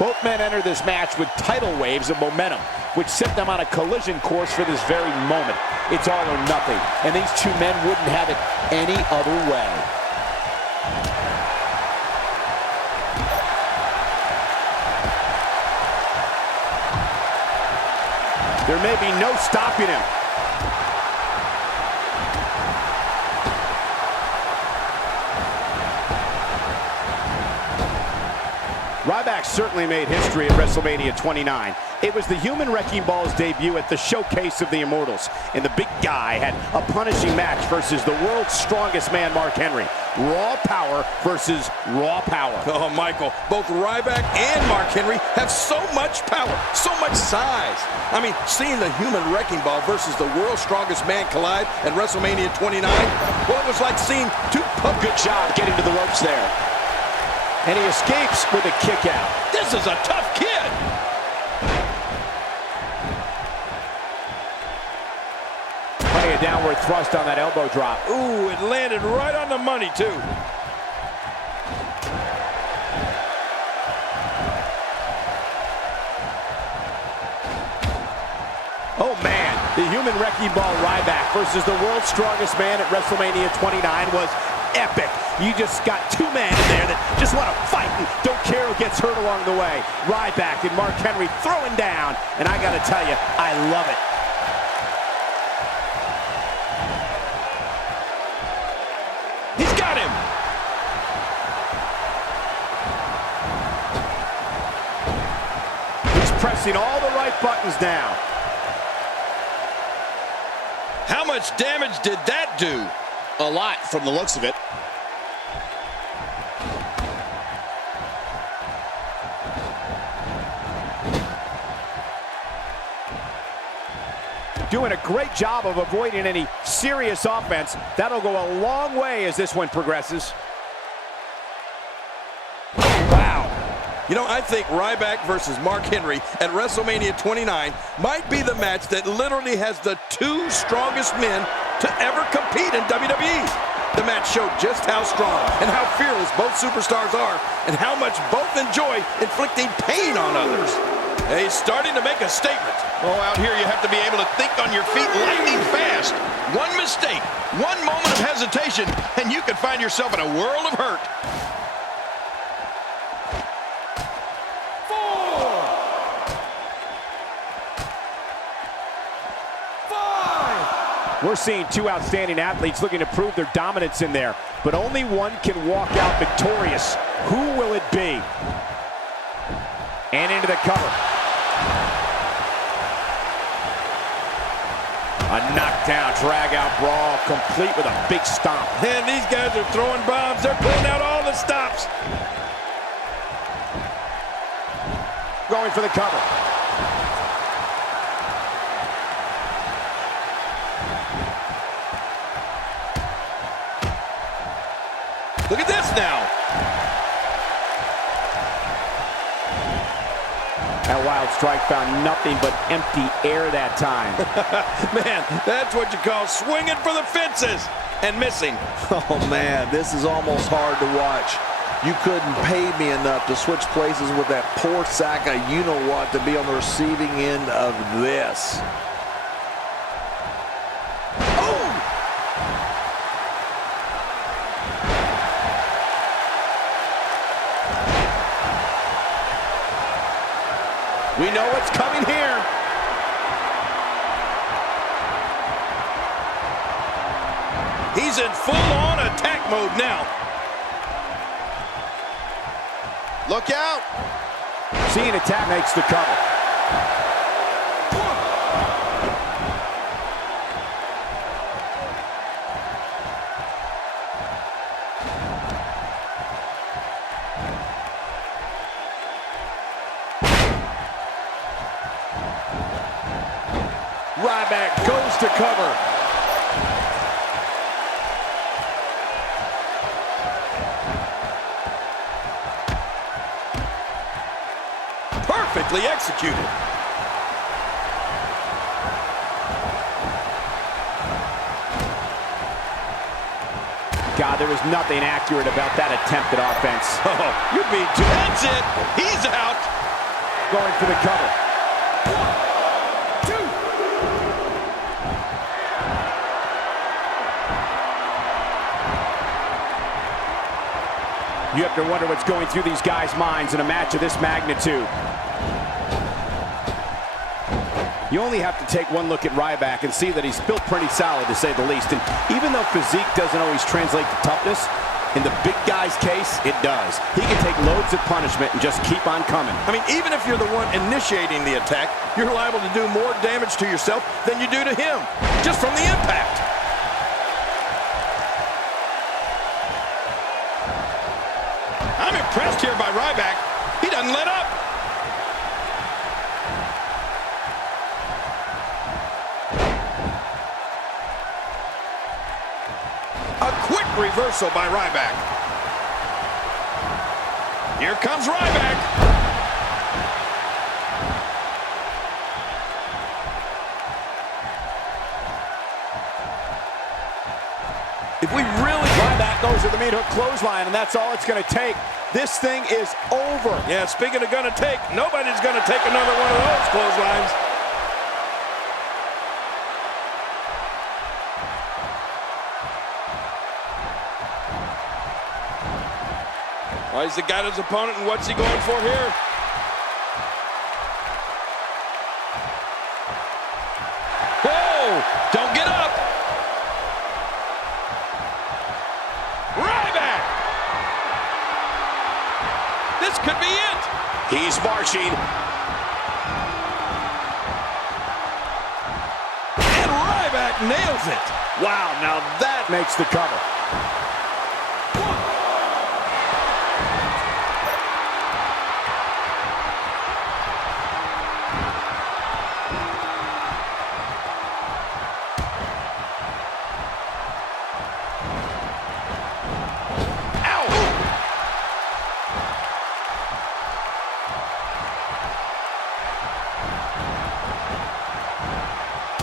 Both men enter this match with tidal waves of momentum, which set them on a collision course for this very moment. It's all or nothing, and these two men wouldn't have it any other way. There may be no stopping him. Ryback certainly made history at WrestleMania 29. It was the Human Wrecking Ball's debut at the Showcase of the Immortals, and the big guy had a punishing match versus the world's strongest man, Mark Henry. Raw power versus raw power. Oh, Michael, both Ryback and Mark Henry have so much power, so much size. I mean, seeing the Human Wrecking Ball versus the world's strongest man collide at WrestleMania 29, well, it was like seeing two Good job getting to the ropes there. And he escapes with a kick out. This is a tough kid. Plenty of downward thrust on that elbow drop. Ooh, it landed right on the money, too. Oh, man. The Human Wrecking Ball Ryback versus the world's strongest man at WrestleMania 29 was epic. You just got two men in there that just want to fight and don't care who gets hurt along the way. Ryback and Mark Henry throwing down, and I got to tell you, I love it. He's got him. He's pressing all the right buttons now. How much damage did that do? A lot from the looks of it. Doing a great job of avoiding any serious offense. That'll go a long way as this one progresses. Wow. You know, I think Ryback versus Mark Henry at WrestleMania 29 might be the match that literally has the two strongest men to ever compete in WWE. The match showed just how strong and how fearless both superstars are and how much both enjoy inflicting pain on others. He's starting to make a statement. Oh, out here you have to be able to think on your feet lightning fast. One mistake, one moment of hesitation, and you can find yourself in a world of hurt. We're seeing two outstanding athletes looking to prove their dominance in there, but only one can walk out victorious. Who will it be? And into the cover. A knockdown, drag-out brawl, complete with a big stomp. And these guys are throwing bombs. They're pulling out all the stops. Going for the cover. Look at this now. That wild strike found nothing but empty air that time. Man, that's what you call swinging for the fences and missing. Oh, man, this is almost hard to watch. You couldn't pay me enough to switch places with that poor sack of you-know-what to be on the receiving end of this. We know what's coming here. He's in full-on attack mode now. Look out. Seeing attack makes the cover. Ryback goes to cover. Perfectly executed. God, there was nothing accurate about that attempted offense. Oh, you're being too. That's it. He's out. going for the cover. 1, 2. You have to wonder what's going through these guys' minds in a match of this magnitude. You only have to take one look at Ryback and see that he's built pretty solid, to say the least. And even though physique doesn't always translate to toughness, in the big guy's case, it does. He can take loads of punishment and just keep on coming. I mean, even if you're the one initiating the attack, you're liable to do more damage to yourself than you do to him, just from the impact. I'm impressed here by Ryback. He doesn't let up. A quick reversal by Ryback. Here comes Ryback. If we really... Ryback goes to the meat hook clothesline, and that's all it's going to take. This thing is over. Yeah, speaking of gonna take, nobody's gonna take another one of those clotheslines. Well, he's got his opponent, and what's he going for here? Whoa! Don't get up! Ryback! This could be it! He's marching. And Ryback nails it! Wow, now that makes the cover.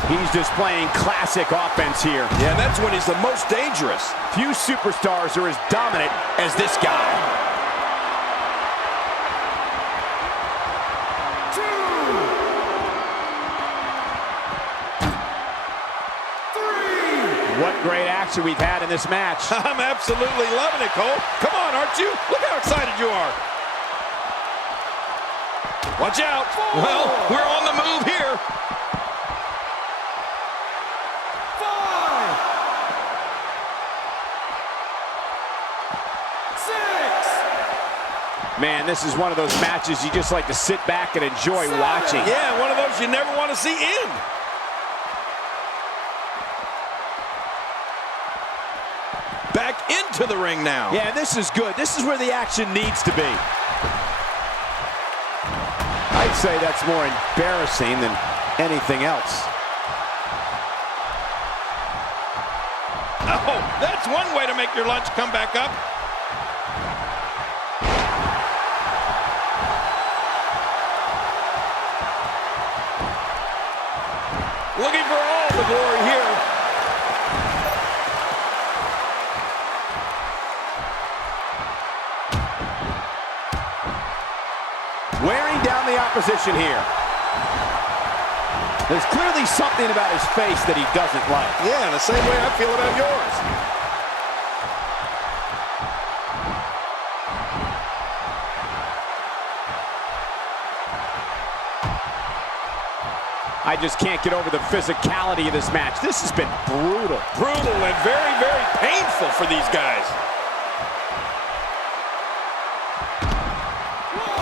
He's displaying classic offense here. Yeah, that's when he's the most dangerous. Few superstars are as dominant as this guy. 2, 3. What great action we've had in this match. I'm absolutely loving it, Cole. Come on, aren't you? Look how excited you are. Watch out. Well, we're on the move here. 5, 6. Man, this is one of those matches you just like to sit back and enjoy watching. Yeah, one of those you never want to see end. Back into the ring now. Yeah, this is good. This is where the action needs to be. I'd say that's more embarrassing than anything else. Oh, that's one way to make your lunch come back up. Looking for all the glory here. Wearing down the opposition here. There's clearly something about his face that he doesn't like. Yeah, the same way I feel about yours. I just can't get over the physicality of this match. This has been brutal. Brutal and very, very painful for these guys.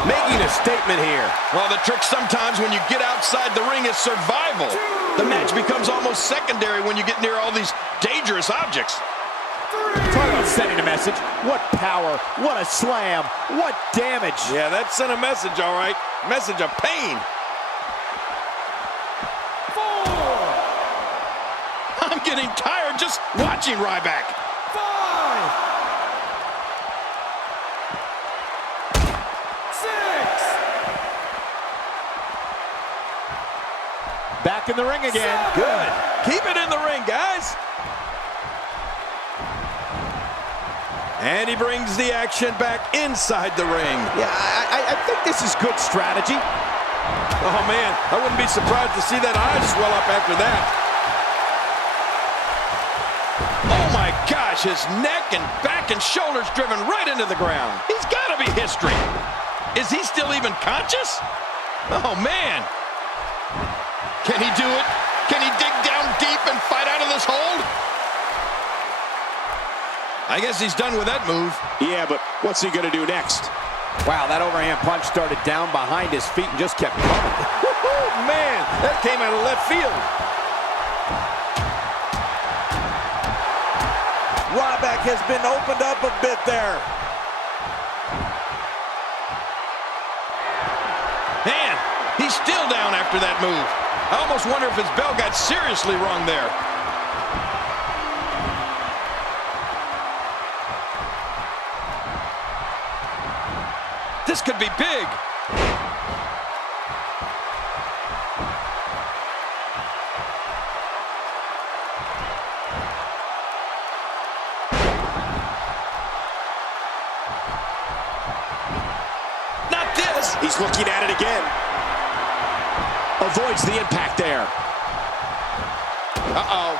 Making a statement here. Well, the trick sometimes when you get outside the ring is survival. The match becomes almost secondary when you get near all these dangerous objects. Talk about sending a message. What power, what a slam, what damage. Yeah, that sent a message, all right. Message of pain. 4, I'm getting tired just watching Ryback. 5, 6. Back in the ring again. Good. Keep it in the ring, guys. And he brings the action back inside the ring. Yeah, I think this is good strategy. Oh, man, I wouldn't be surprised to see that eye swell up after that. Oh, my gosh, his neck and back and shoulders driven right into the ground. He's got to be history. Is he still even conscious? Oh, man. Can he do it? Can he dig down deep and fight out of this hold? I guess he's done with that move. Yeah, but what's he going to do next? Wow, that overhand punch started down behind his feet and just kept coming. Oh, man, that came out of left field. Ryback has been opened up a bit there. Man, he's still down after that move. I almost wonder if his bell got seriously wrong there. This could be big. Not this. He's looking at it again. Avoids the impact there. Uh-oh.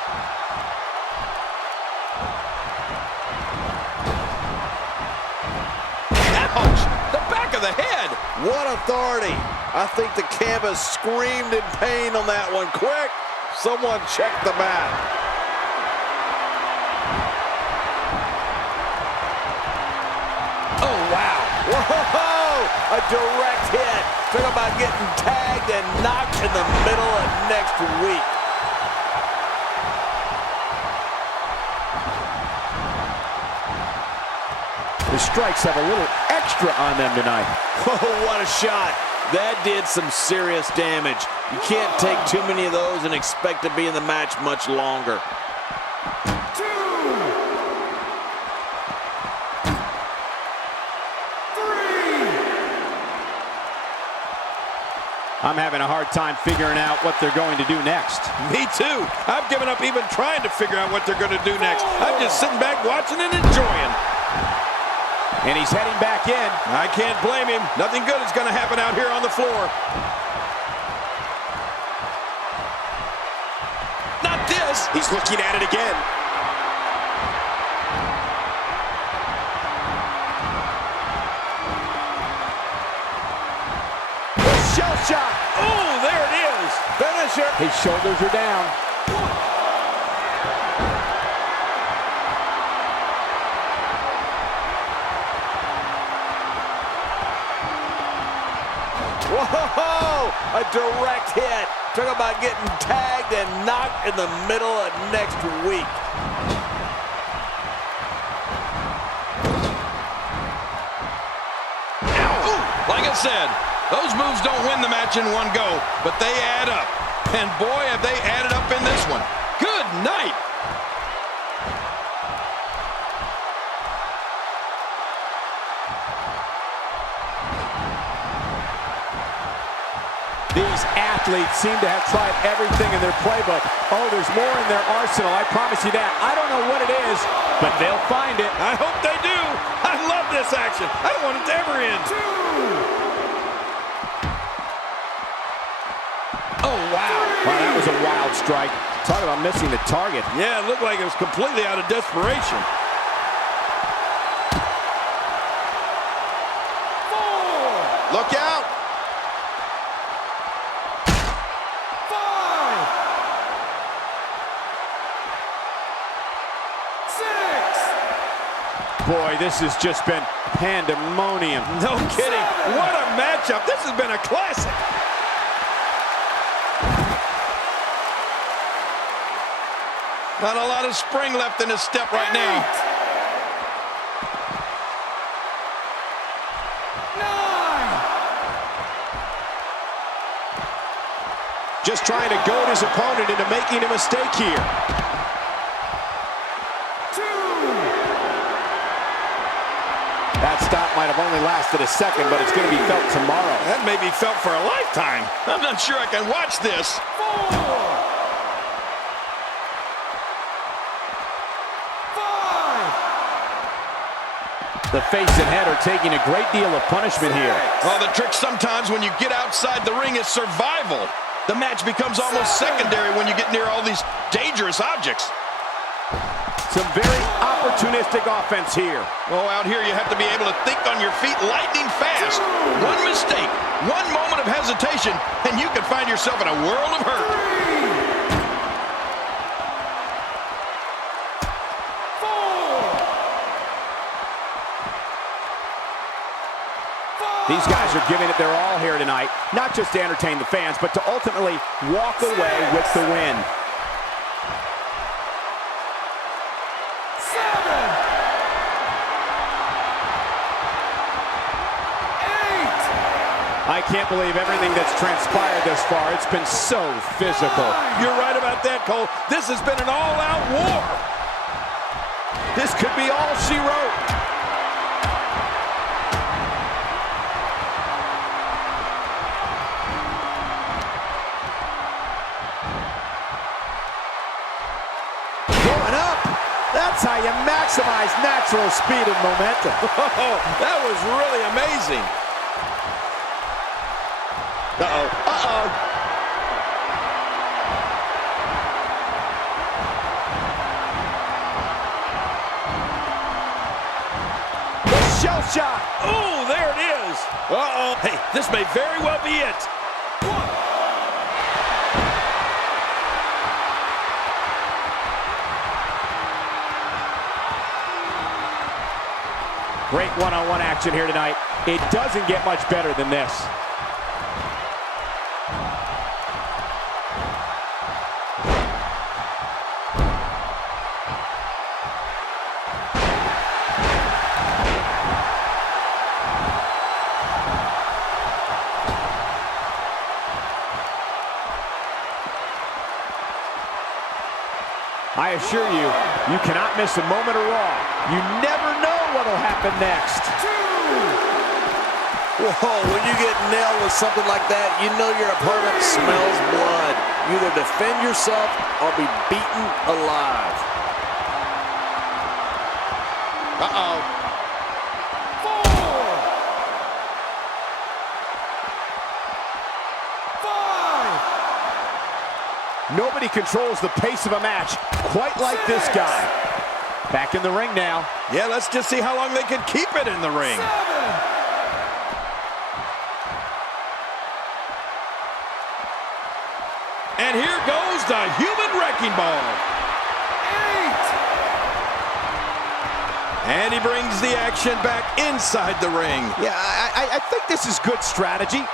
Ouch! The back of the head. What authority. I think the canvas screamed in pain on that one. Quick, someone check the mat. Oh, wow. Whoa, a direct hit. Talk about getting tagged and knocked in the middle of next week. The strikes have a little extra on them tonight. Oh, what a shot. That did some serious damage. You can't take too many of those and expect to be in the match much longer. I'm having a hard time figuring out what they're going to do next. Me too. I've given up even trying to figure out what they're going to do next. I'm just sitting back watching and enjoying. And he's heading back in. I can't blame him. Nothing good is going to happen out here on the floor. Not this. He's looking at it again. Shell shot. Oh, there it is. Finisher. His shoulders are down. Whoa, a direct hit. Talk about getting tagged and knocked in the middle of next week. Ow. Ooh, like I said, those moves don't win the match in one go, but they add up. And boy, have they added up in this one. Good night. These athletes seem to have tried everything in their playbook. Oh, there's more in their arsenal, I promise you that. I don't know what it is, but they'll find it. I hope they do. I love this action. I don't want it to ever end. Oh, wow. Wow, that was a wild strike. Talk about missing the target. Yeah, it looked like it was completely out of desperation. Look out! 5, 6. Boy, this has just been pandemonium. No kidding. What a matchup. This has been a classic. Not a lot of spring left in his step right now. 9. Just trying to goad his opponent into making a mistake here. 2. That stop might have only lasted a second, but it's going to be felt tomorrow. That may be felt for a lifetime. I'm not sure I can watch this. 4. 5. The face and head are taking a great deal of punishment here. Oh, the trick sometimes when you get outside the ring is survival. The match becomes almost secondary when you get near all these dangerous objects. Some very opportunistic offense here. Oh, out here you have to be able to think on your feet lightning fast. One mistake, one moment of hesitation, and you can find yourself in a world of hurt. These guys are giving it their all here tonight, not just to entertain the fans, but to ultimately walk away with the win. 7, 8. I can't believe everything that's transpired thus far. It's been so physical. You're right about that, Cole. This has been an all-out war. This could be all she wrote. That's how you maximize natural speed and momentum. Oh, that was really amazing. Uh-oh, uh-oh. The shell shot. Oh, there it is. Uh-oh. Hey, this may very well be it. Great one-on-one action here tonight. It doesn't get much better than this. I assure you, you cannot miss a moment of Raw. You never know what'll happen next. 2. Whoa, when you get nailed with something like that, you know your opponent smells blood. You either defend yourself or be beaten alive. Uh-oh. 4, 5. Nobody controls the pace of a match quite like this guy. Back in the ring now. Yeah, let's just see how long they can keep it in the ring. 7. And here goes the human wrecking ball. 8. And he brings the action back inside the ring. Yeah, I think this is good strategy.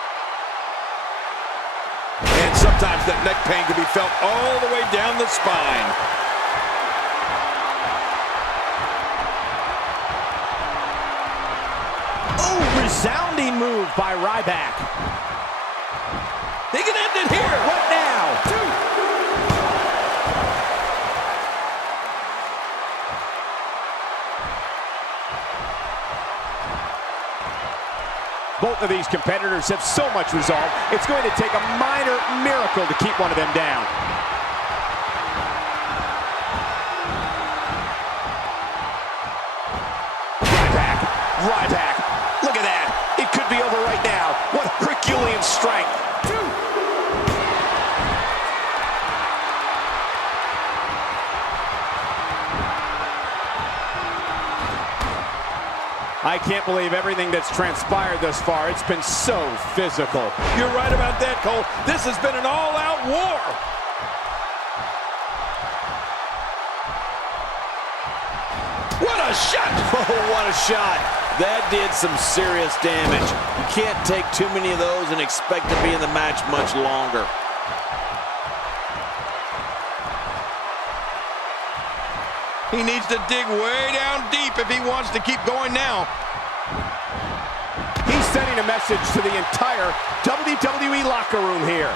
And sometimes that neck pain can be felt all the way down the spine. Oh, resounding move by Ryback. He can end it here. What now? 2. Both of these competitors have so much resolve, it's going to take a minor miracle to keep one of them down. Ryback, look at that. It could be over right now. What Herculean strength. 2. I can't believe everything that's transpired thus far. It's been so physical. You're right about that, Cole. This has been an all-out war. What a shot! Oh, what a shot. That did some serious damage. You can't take too many of those and expect to be in the match much longer. He needs to dig way down deep if he wants to keep going now. He's sending a message to the entire WWE locker room here.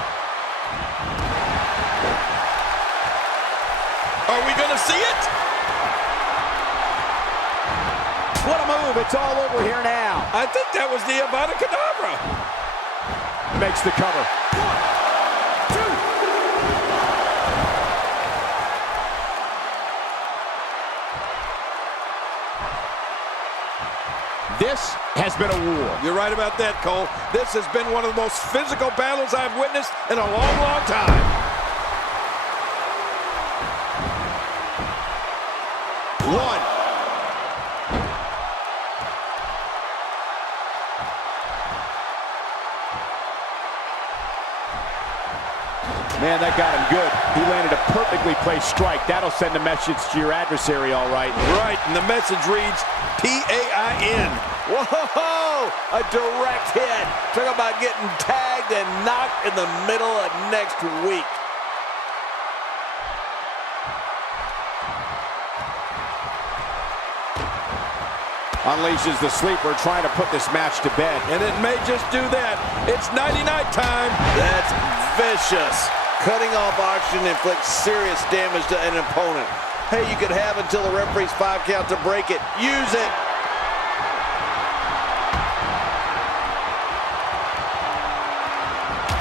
Are we going to see it? What a move. It's all over here now. I think that was the Avada Kedavra. Makes the cover. 1, 2. This has been a war. You're right about that, Cole. This has been one of the most physical battles I've witnessed in a long, long time. One. Man, that got him good. He landed a perfectly placed strike. That'll send a message to your adversary, all right. Right, and the message reads P-A-I-N. Whoa! A direct hit. Talk about getting tagged and knocked in the middle of next week. Unleashes the sleeper, trying to put this match to bed. And it may just do that. It's nighty-night time. That's vicious. Cutting off oxygen inflicts serious damage to an opponent. Hey, you could have until the referee's 5 count to break it. Use it.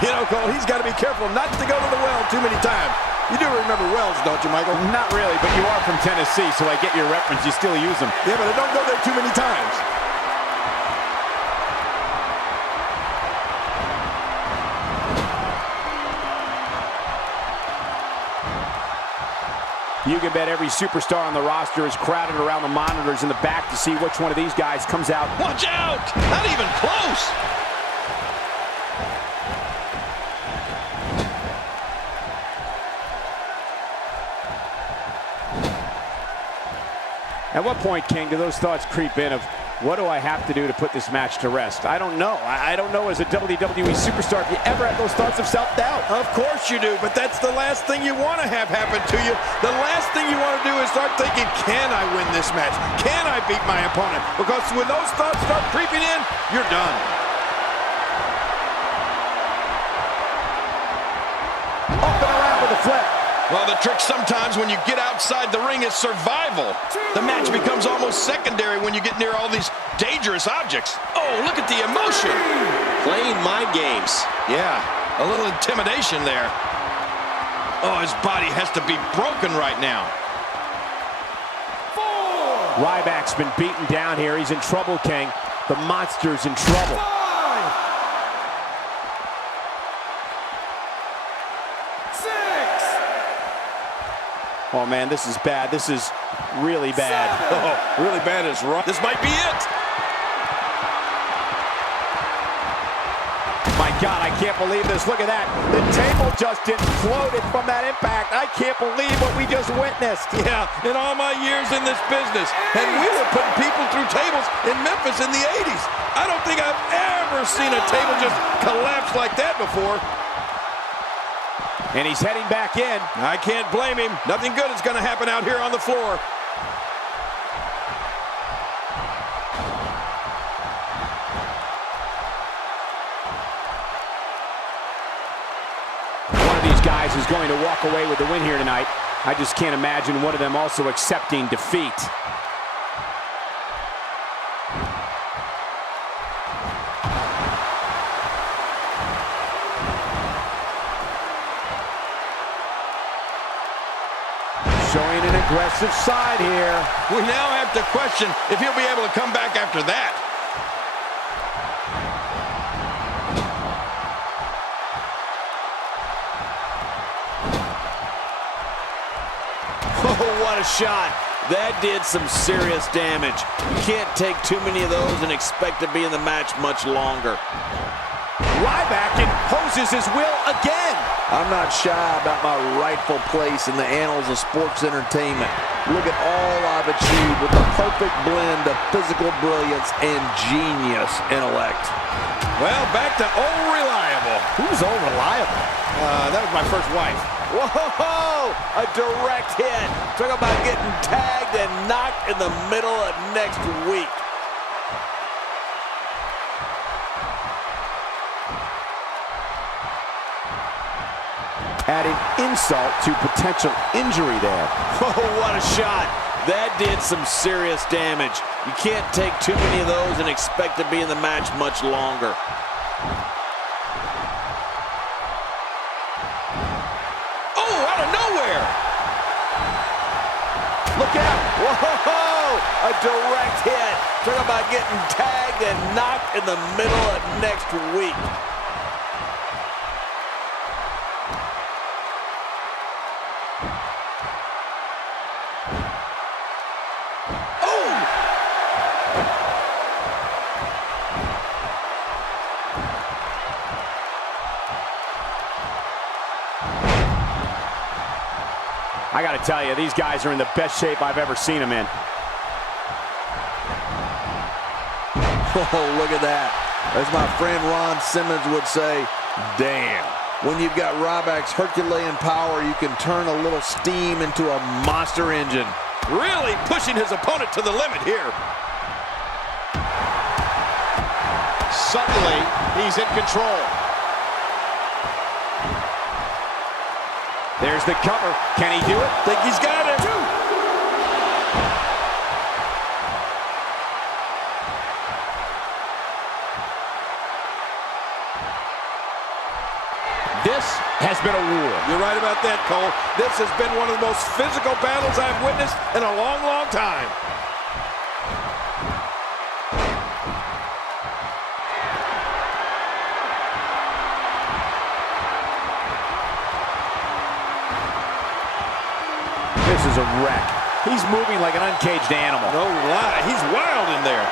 You know, Cole, he's got to be careful not to go to the well too many times. You do remember wells, don't you, Michael? Not really, but you are from Tennessee, so I get your reference. You still use them. Yeah, but I don't go there too many times. You can bet every superstar on the roster is crowded around the monitors in the back to see which one of these guys comes out. Watch out! Not even close! At what point, King, do those thoughts creep in of, what do I have to do to put this match to rest? I don't know. I don't know as a WWE superstar if you ever had those thoughts of self-doubt. Of course you do, but that's the last thing you want to have happen to you. The last thing you want to do is start thinking, can I win this match? Can I beat my opponent? Because when those thoughts start creeping in, you're done. Up and around with a flip. Well, the trick sometimes when you get outside the ring is survival. The match becomes almost secondary when you get near all these dangerous objects. Oh, look at the emotion. Playing mind games. Yeah, a little intimidation there. Oh, his body has to be broken right now. Ryback's been beaten down here. He's in trouble, King. The monster's in trouble. Oh, man, this is bad. This is really bad. Oh, really bad is right. This might be it. My God, I can't believe this. Look at that. The table just imploded from that impact. I can't believe what we just witnessed. Yeah, in all my years in this business, and we were putting people through tables in Memphis in the 80s. I don't think I've ever seen a table just collapse like that before. And he's heading back in. I can't blame him. Nothing good is going to happen out here on the floor. One of these guys is going to walk away with the win here tonight. I just can't imagine one of them also accepting defeat. Showing an aggressive side here. We now have to question if he'll be able to come back after that. Oh, what a shot. That did some serious damage. You can't take too many of those and expect to be in the match much longer. Ryback imposes his will again. I'm not shy about my rightful place in the annals of sports entertainment. Look at all I've achieved with the perfect blend of physical brilliance and genius intellect. Well, back to old reliable. Who's old reliable? That was my first wife. Whoa! A direct hit. Talk about getting tagged and knocked in the middle of next week. Adding insult to potential injury there. Oh, what a shot. That did some serious damage. You can't take too many of those and expect to be in the match much longer. Oh, out of nowhere. Look kick out. Whoa! A direct hit. Talk about getting tagged and knocked in the middle of next week. I got to tell you, these guys are in the best shape I've ever seen them in. Oh, look at that. As my friend Ron Simmons would say, damn. When you've got Ryback's Herculean power, you can turn a little steam into a monster engine. Really pushing his opponent to the limit here. Suddenly, he's in control. There's the cover. Can he do it? Think he's got it. This has been a war. You're right about that, Cole. This has been one of the most physical battles I've witnessed in a long, long time. This is a wreck. He's moving like an uncaged animal. No lie, he's wild in there.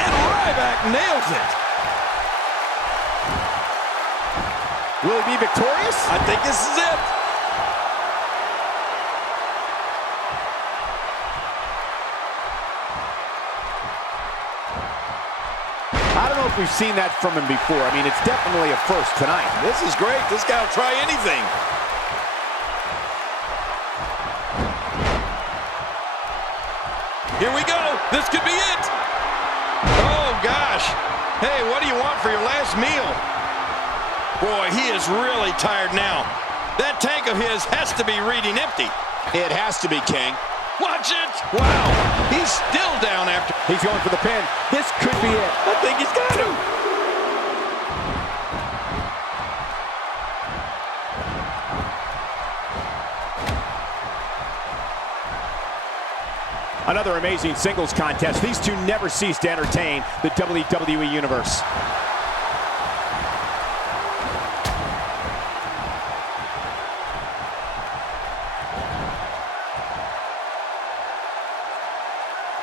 And Ryback nails it. Will he be victorious? I think this is it. I don't know if we've seen that from him before. I mean, it's definitely a first tonight. This is great. This guy will try anything. Here we go. This could be it. Oh, gosh. Hey, what do you want for your last meal? Boy, he is really tired now. That tank of his has to be reading empty. It has to be, King. Watch it. Wow. He's still down after. He's going for the pin. This could be it. I think he's got him. Another amazing singles contest. These two never cease to entertain the WWE Universe.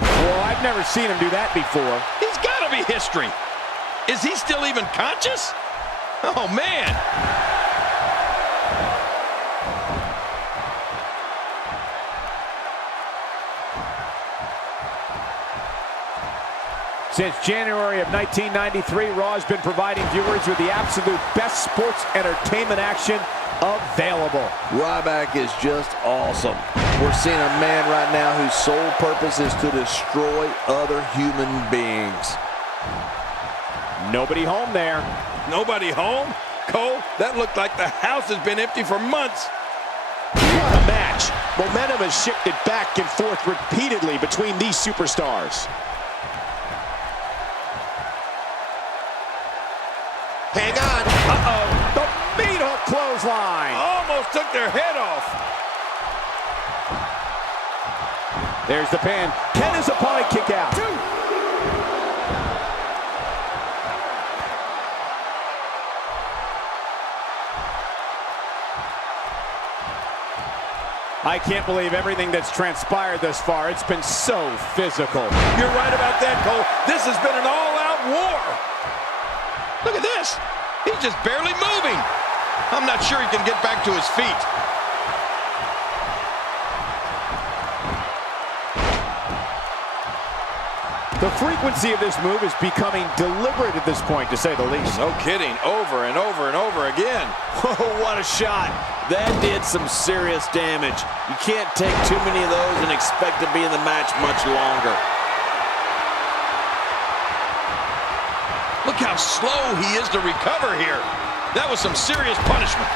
Well, I've never seen him do that before. He's got to be history. Is he still even conscious? Oh, man. Since January of 1993, Raw has been providing viewers with the absolute best sports entertainment action available. Ryback is just awesome. We're seeing a man right now whose sole purpose is to destroy other human beings. Nobody home there. Nobody home? Cole, that looked like the house has been empty for months. What a match. Momentum has shifted back and forth repeatedly between these superstars. Hang on. Uh-oh. The meat hook clothesline. Almost took their head off. There's the pin. Can his opponent kick out? I can't believe everything that's transpired thus far. It's been so physical. You're right about that, Cole. This has been an all-out war. Look at this. He's just barely moving. I'm not sure he can get back to his feet. The frequency of this move is becoming deliberate at this point, to say the least. No kidding. Over and over and over again. Oh, what a shot. That did some serious damage. You can't take too many of those and expect to be in the match much longer. Look how slow he is to recover here. That was some serious punishment.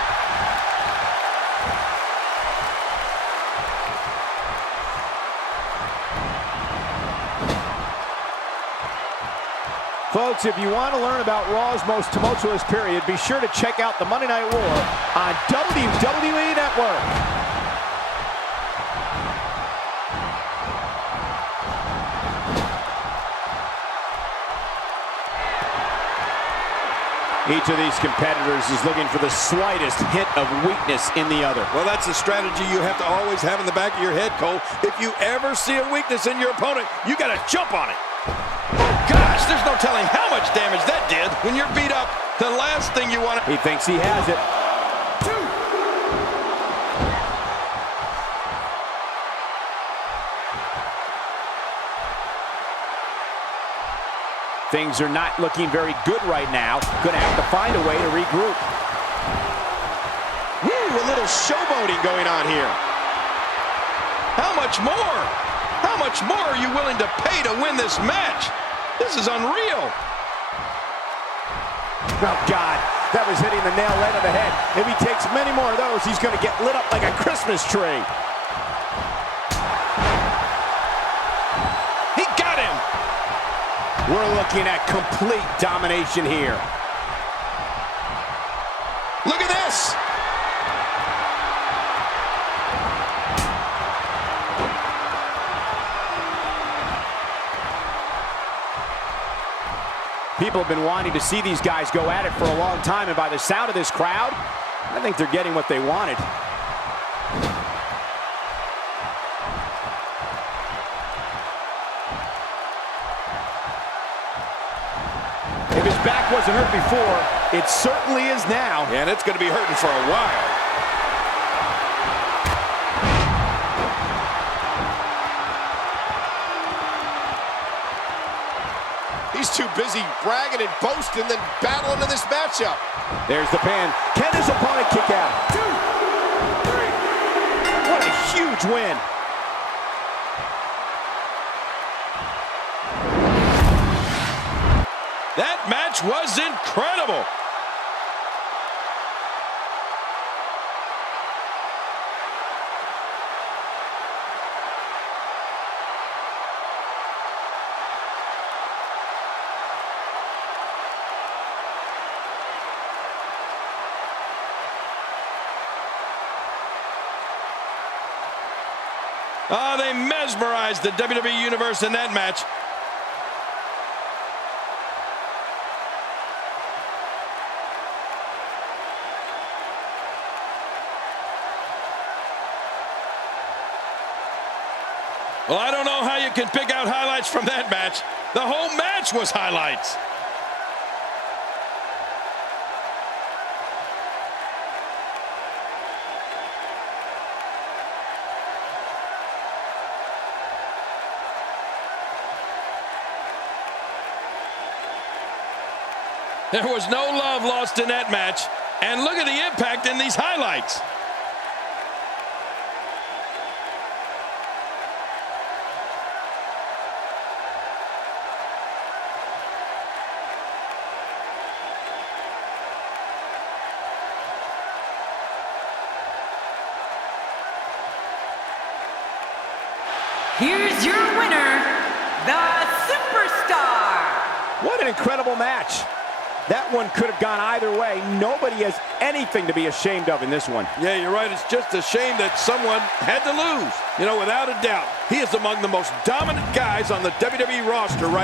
Folks, Folks, if you want to learn about Raw's most tumultuous period, be sure to check out the Monday Night War on WWE Network. Each of these competitors is looking for the slightest hint of weakness in the other. Well, that's a strategy you have to always have in the back of your head, Cole. If you ever see a weakness in your opponent, you got to jump on it. Oh, gosh, there's no telling how much damage that did. When you're beat up, the last thing you want to... He thinks he has it. Things are not looking very good right now. Gonna have to find a way to regroup. A little showboating going on here. How much more? How much more are you willing to pay to win this match? This is unreal. Oh, God. That was hitting the nail right on the head. If he takes many more of those, he's gonna get lit up like a Christmas tree. He got him. We're looking at complete domination here. Look at this. People have been wanting to see these guys go at it for a long time, and by the sound of this crowd, I think they're getting what they wanted. If his back wasn't hurt before, it certainly is now. And it's going to be hurting for a while. He's too busy bragging and boasting than battling in this matchup. There's the pin. Can his opponent kick out? 2, 3. What a huge win. That match was incredible. Oh, they mesmerized the WWE Universe in that match. Well, I don't know how you can pick out highlights from that match. The whole match was highlights. There was no love lost in that match. And look at the impact in these highlights. Here's your winner, the Superstar. What an incredible match. That one could have gone either way. Nobody has anything to be ashamed of in this one. Yeah, you're right. It's just a shame that someone had to lose. You know, without a doubt, he is among the most dominant guys on the WWE roster right